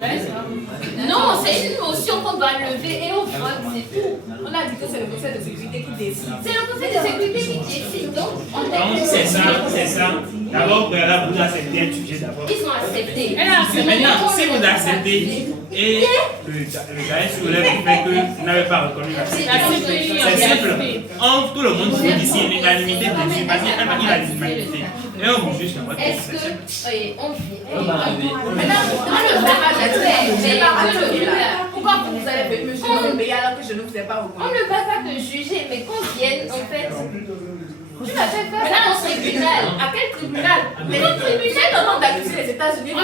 Non, c'est une motion qu'on doit lever et on vote, c'est tout. On a dit que c'est le conseil de sécurité qui décide. C'est le conseil de sécurité qui décide, donc c'est ça. D'abord, préalable, vous acceptez un sujet d'abord. Ils ont accepté. Maintenant, si vous acceptez et le gars soulève le fait que vous n'avez pas reconnu la sécurité, c'est simple. Tout le monde dit ici une unanimité dessus parce qu'il y a l'humanité. Et on vous juge dans votre est-ce que on pourquoi vous allez me juger mais alors que je ne vous ai pas reconnu? On ne va pas te juger, mais qu'on vienne en fait. Tu vas faire ça au tribunal. À quel tribunal? Mais le tribunal demande d'accuser les États-Unis. On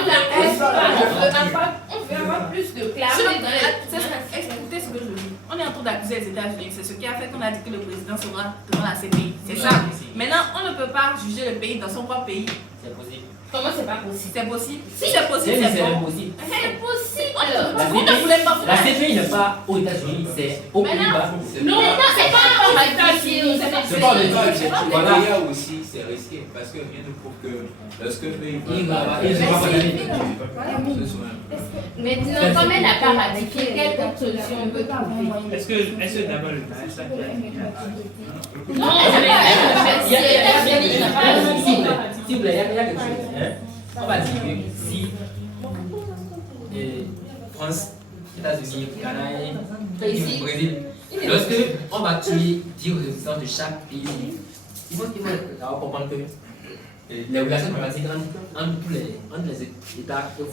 veut avoir plus de clarté dans les... Écoutez ce que je dis. On est en train d'accuser les États-Unis. C'est ce qui a fait qu'on a dit que le président sera devant la CPI. C'est ça. Maintenant, on ne peut pas juger le pays dans son propre pays. C'est possible. Comment c'est pas possible? C'est possible. Si c'est possible, c'est bon. possible. C'est possible. Alors, vous ne voulez pas. La CPI n'est pas aux États-Unis, c'est au Pays-Bas. Non, c'est pas encore ratifié. C'est pas les Voilà. Aussi, c'est risqué parce que rien ne prouve que lorsque le pays maintenant, comme elle n'a pas ratifié, quelle autre solution on peut trouver? Est-ce que d'abord le gars ça Non, s'il vous plaît, il y a quelque chose. On va dire que si France, États-Unis, Ghana et Brésil, lorsque on va tuer 10 ressortissants de chaque pays, il faut d'abord comprendre que les relations diplomatiques entre tous les États, tout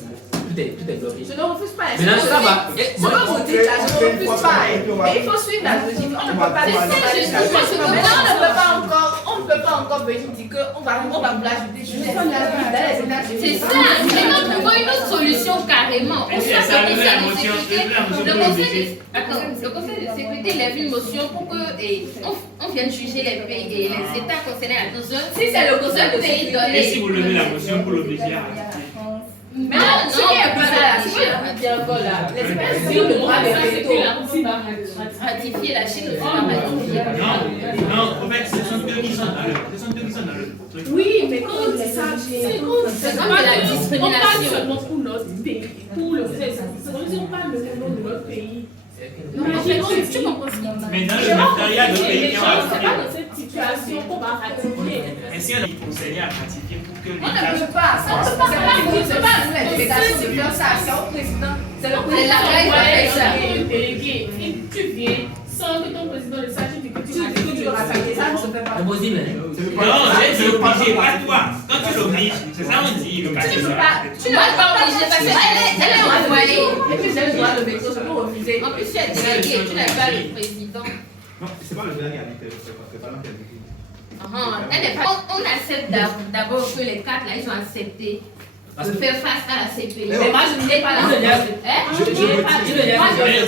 est bloqué. Je ne refuse pas. Maintenant, ça va. Ce que vous dites là, je ne refuse pas. Mais il faut suivre la logique. On ne peut pas on ne peut pas encore venir dire qu'on va vouloir juger les États-Unis. c'est ça. Maintenant, trouvons une autre solution carrément. On Est-ce que ça levé la motion? Le conseil de sécurité lève une motion pour que on vienne juger les pays et les États concernés à tous. Si c'est le conseil de sécurité donné. Et si vous levez la motion pour l'obliger à ratifier? Mais non, ce qui est pas là, c'est les États-Unis ont le droit de ratifier la Chine aussi va ratifier. Non, en fait, ce sont deux qui sont dans le truc. Oui, mais quand on dit ça, c'est comme de la discrimination. On parle seulement pour notre pays, pour le fait. On parle seulement de notre pays. Non, mais tu comprends ce qu'il dit. Mais dans le matériel de pays qui ont C'est ratifié. pas dans cette situation qu'on va ratifier. Et si on est conseillé à ratifier pour que On ne l'État. peut pas. On ne peut pas. C'est pas nous la délégation de faire ça. C'est au président. C'est le président qui va faire ça. Délégué. Tu viens sans que ton président le sache. Tu dis que tu vas ratifier. Ça ne se fait pas. C'est possible. Non, c'est obligé, pas toi. Quand tu l'obliges, c'est ça on dit. Tu ne peux pas. Tu ne vas pas obliger parce qu'elle est envoyée. Et puis j'ai le droit de veto, je peux refuser. En plus, tu es délégué, tu n'es pas le président. Non, c'est pas le gars qui a dit que c'est pas l'un qui a dit. Elle n'est pas. On accepte d'abord que les quatre là, ils ont accepté de faire face à la CPI. Mais moi, je n'ai pas la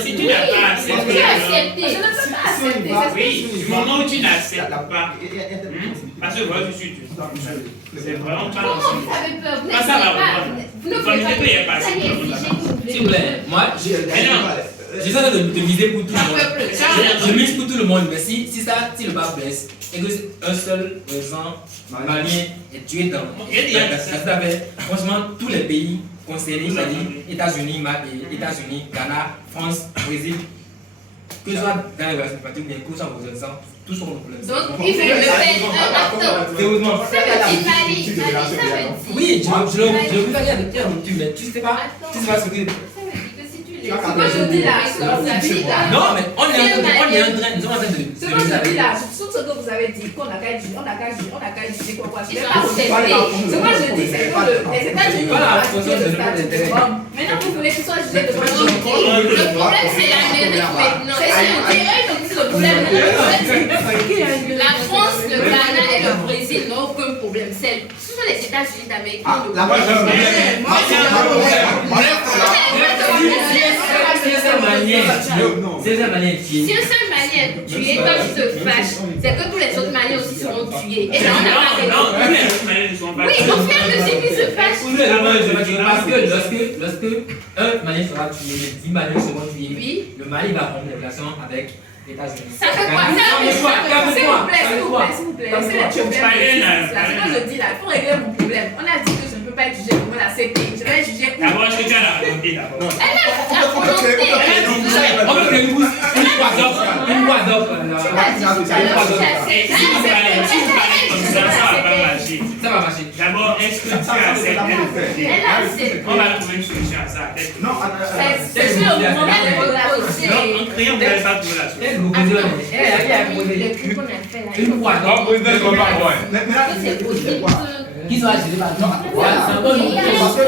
Si tu n'as pas accepté. Tu as accepté. Je ne peux pas accepter. Oui, du moment où tu n'acceptes pas. Parce que voilà, je suis. C'est vraiment pas Comment vous avez peur? Vous Ah, ça va, vous ne pouvez pas. Ça y est, S'il vous plaît, moi, j'essaie de viser pour tout le monde. Je mise pour tout le monde, mais si le bas blesse et que un seul président malien est tué dans ça fait franchement tous les pays concernés, c'est-à-dire États-Unis, Ghana, France, Brésil, que ce soit dans les relations diplomatiques ou bien que ce soit aux ressortissants, tous sont problème. Donc, il veut le faire. Sérieusement. Ça veut dire, Mali, ça veut dire. Oui, je le veux faire avec un motif, mais tu sais pas ce que. Ce que je dis là, non, mais on est en train de. Ce que je dis là, sur ce que vous avez dit, qu'on n'a qu'à juger quoi. Je ne vais pas C'est ce que je dis, c'est que les États-Unis vont ratifier le statut de Rome. Maintenant, vous voulez qu'ils soient jugés devant le Le problème, c'est l'Amérique maintenant. Le problème, la France, le Ghana et le Brésil n'ont aucun problème. Ce sont les États-Unis d'Amérique. C'est la manière Si un seul Malien est tué, comme il se fâche, c'est que tous les autres Maliens aussi seront tués. Et là, on n'a pas raison. Non, tous les autres Maliens ne sont pas. Oui, on fait un dossier qui se fâche. Parce que lorsque un Malien sera tué, 10 Maliens seront tués, Oui. le Mali va prendre des relations avec les États-Unis. Ça fait quoi? S'il vous plaît. C'est ce que je dis là. Il faut régler mon problème. On a dit que je ne peux pas être jugée comme la CPI. Je vais juger. D'abord, est-ce que tu as la volonté d'abord? Elle a la volonté. On peut créer une bourse, une voix d'offre. Et si vous parlez comme ça, ça va pas marcher. Ça va marcher. D'abord, est-ce que tu acceptes elle a accepté. On va trouver une solution à ça. Non, C'est sûr, on va le reposer. Non, en créant, vous n'allez pas trouver la solution. Elle vous pose Le truc qu'on a fait là. une voix d'offre. C'est possible. Qui soit jugé par non, voilà. Parce que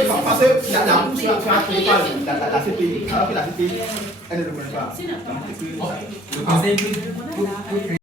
la bourse sera créée par la CPI, alors que la CPI, elle ne le connaît pas. Le conseil peut